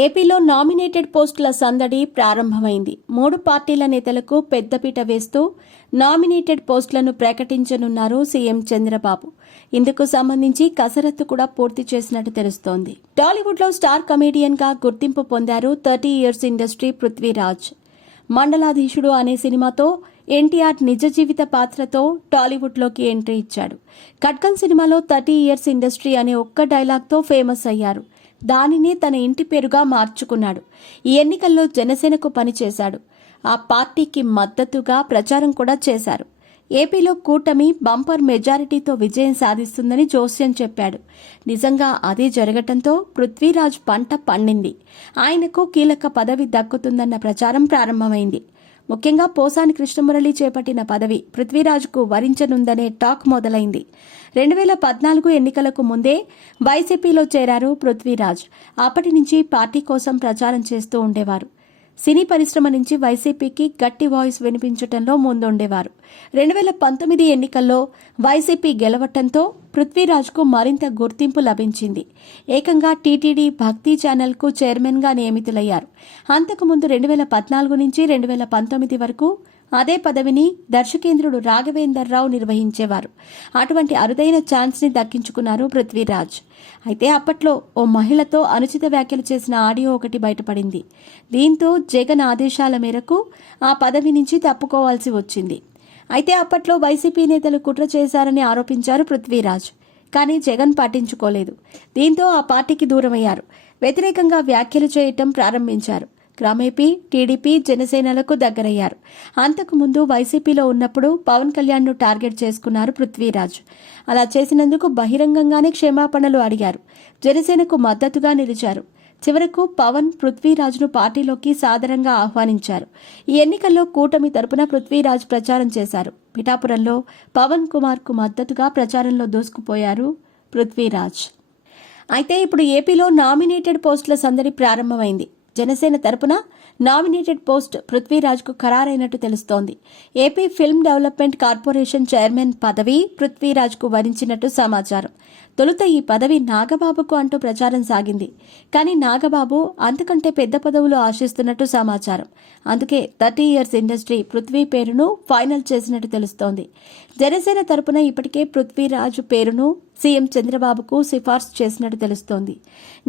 ఏపీలో నామినేటెడ్ పోస్టుల సందడి ప్రారంభమైంది. 3 పార్టీల నేతలకు పెద్దపీట వేస్తూ నామినేటెడ్ పోస్టులను ప్రకటించనున్నారు సీఎం చంద్రబాబు. ఇందుకు సంబంధించి కసరత్తు కూడా పూర్తి చేసినట్టు తెలుస్తోంది. టాలీవుడ్లో స్టార్ కమేడియన్గా గుర్తింపు పొందారు 30 ఇయర్స్ ఇండస్ట్రీ పృథ్వీరాజ్. మండలాధీశుడు అనే సినిమాతో ఎన్టీఆర్ నిజ జీవిత పాత్రతో టాలీవుడ్లోకి ఎంట్రీ ఇచ్చాడు. కట్కన్ సినిమాలో 30 ఇయర్స్ ఇండస్ట్రీ అనే ఒక్క డైలాగ్తో ఫేమస్ అయ్యారు. దానిని తన ఇంటి పేరుగా మార్చుకున్నాడు. ఈ ఎన్నికల్లో జనసేనకు పనిచేశాడు. ఆ పార్టీకి మద్దతుగా ప్రచారం కూడా చేశారు. ఏపీలో కూటమి బంపర్ మెజారిటీతో విజయం సాధిస్తుందని జోస్యం చెప్పాడు. నిజంగా అదే జరగటంతో పృథ్వీరాజ్ పంట పండింది. ఆయనకు కీలక పదవి దక్కుతుందన్న ప్రచారం ప్రారంభమైంది. ముఖ్యంగా పోసాని కృష్ణమురళి చేపట్టిన పదవి పృథ్వీరాజ్కు వరించనుందనే టాక్ మొదలైంది. 2014 ఎన్నికలకు ముందే వైసీపీలో చేరారు పృథ్వీరాజ్. అప్పటి నుంచి పార్టీ కోసం ప్రచారం చేస్తూ ఉండేవారు. సినీ పరిశ్రమ నుంచి వైసీపీకి గట్టి వాయిస్ వినిపించడంలో ముందుండేవారు. 2019 ఎన్నికల్లో వైసీపీ గెలవటంతో పృథ్వీరాజ్కు మరింత గుర్తింపు లభించింది. ఏకంగా టీటీడీ భక్తి ఛానల్కు చైర్మన్గా నియమితులయ్యారు. అంతకుముందు 2014 నుంచి 2019 వరకు అదే పదవిని దర్శకేంద్రుడు రాఘవేందర్రావు నిర్వహించేవారు. అటువంటి అరుదైన ఛాన్స్ని దక్కించుకున్నారు పృథ్వీరాజ్. అయితే అప్పట్లో ఓ మహిళతో అనుచిత వ్యాఖ్యలు చేసిన ఆడియో ఒకటి బయటపడింది. దీంతో జగన్ ఆదేశాల మేరకు ఆ పదవి నుంచి తప్పుకోవాల్సి వచ్చింది. అయితే అప్పట్లో వైసీపీ నేతలు కుట్ర చేశారని ఆరోపించారు పృథ్వీరాజ్. కానీ జగన్ పట్టించుకోలేదు. దీంతో ఆ పార్టీకి దూరమయ్యారు. వ్యతిరేకంగా వ్యాఖ్యలు చేయటం ప్రారంభించారు. క్రమేపీ టీడీపీ జనసేనలకు దగ్గరయ్యారు. అంతకుముందు వైసీపీలో ఉన్నప్పుడు పవన్ కళ్యాణ్ను టార్గెట్ చేసుకున్నారు పృథ్వీరాజ్. అలా చేసినందుకు బహిరంగంగానే క్షమాపణలు అడిగారు. జనసేనకు మద్దతుగా నిలిచారు. చివరకు పవన్ పృథ్వీరాజ్ను పార్టీలోకి సాదరంగా ఆహ్వానించారు. ఈ ఎన్నికల్లో కూటమి తరపున పృథ్వీరాజ్ ప్రచారం చేశారు. పిఠాపురంలో పవన్ కుమార్కు మద్దతుగా ప్రచారంలో దూసుకుపోయారు పృథ్వీరాజ్. అయితే ఇప్పుడు ఏపీలో నామినేటెడ్ పోస్టుల సందడి ప్రారంభమైంది. జనసేన తరపున నామినేటెడ్ పోస్ట్ పృథ్వీరాజ్కు ఖరారైనట్టు తెలుస్తోంది. AP film development corporation chairman పదవి పృథ్వీరాజ్కు వరించినట్టు సమాచారం. తొలుత ఈ పదవి నాగబాబుకు అంటూ ప్రచారం సాగింది. కానీ నాగబాబు అంతకంటే పెద్ద పదవులు ఆశిస్తున్నట్టు సమాచారం. అందుకే 30 ఇయర్స్ ఇండస్ట్రీ పృథ్వీ పేరును ఫైనల్ చేసినట్టు తెలుస్తోంది. జనసేన తరపున ఇప్పటికే పృథ్వీరాజ్ పేరును సీఎం చంద్రబాబుకు సిఫార్సు చేసినట్టు తెలుస్తోంది.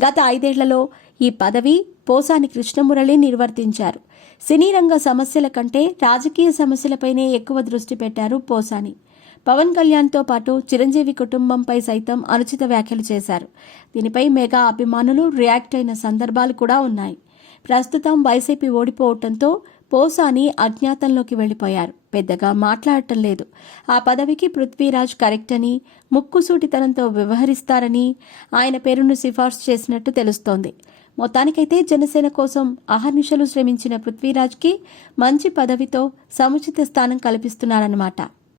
గత 5 ఏళ్లలో ఈ పదవి పోసాని కృష్ణమురళి నిర్వర్తించారు. సినీ రంగ సమస్యల కంటే రాజకీయ సమస్యలపైనే ఎక్కువ దృష్టి పెట్టారు పోసాని. పవన్ కళ్యాణ్తో పాటు చిరంజీవి కుటుంబంపై సైతం అనుచిత వ్యాఖ్యలు చేశారు. దీనిపై మెగా అభిమానులు రియాక్ట్ అయిన సందర్భాలు కూడా ఉన్నాయి. ప్రస్తుతం వైసీపీ ఓడిపోవడంతో పోసాని అజ్ఞాతంలోకి వెళ్లిపోయారు. పెద్దగా మాట్లాడటం లేదు. ఆ పదవికి పృథ్వీరాజ్ కరెక్ట్ అని, ముక్కుసూటితనంతో వ్యవహరిస్తారని ఆయన పేరును సిఫార్సు చేసినట్టు తెలుస్తోంది. మొత్తానికైతే జనసేన కోసం అహర్నిశలు శ్రమించిన పృథ్వీరాజ్కి మంచి పదవితో సముచిత స్థానం కల్పిస్తున్నారన్నమాట.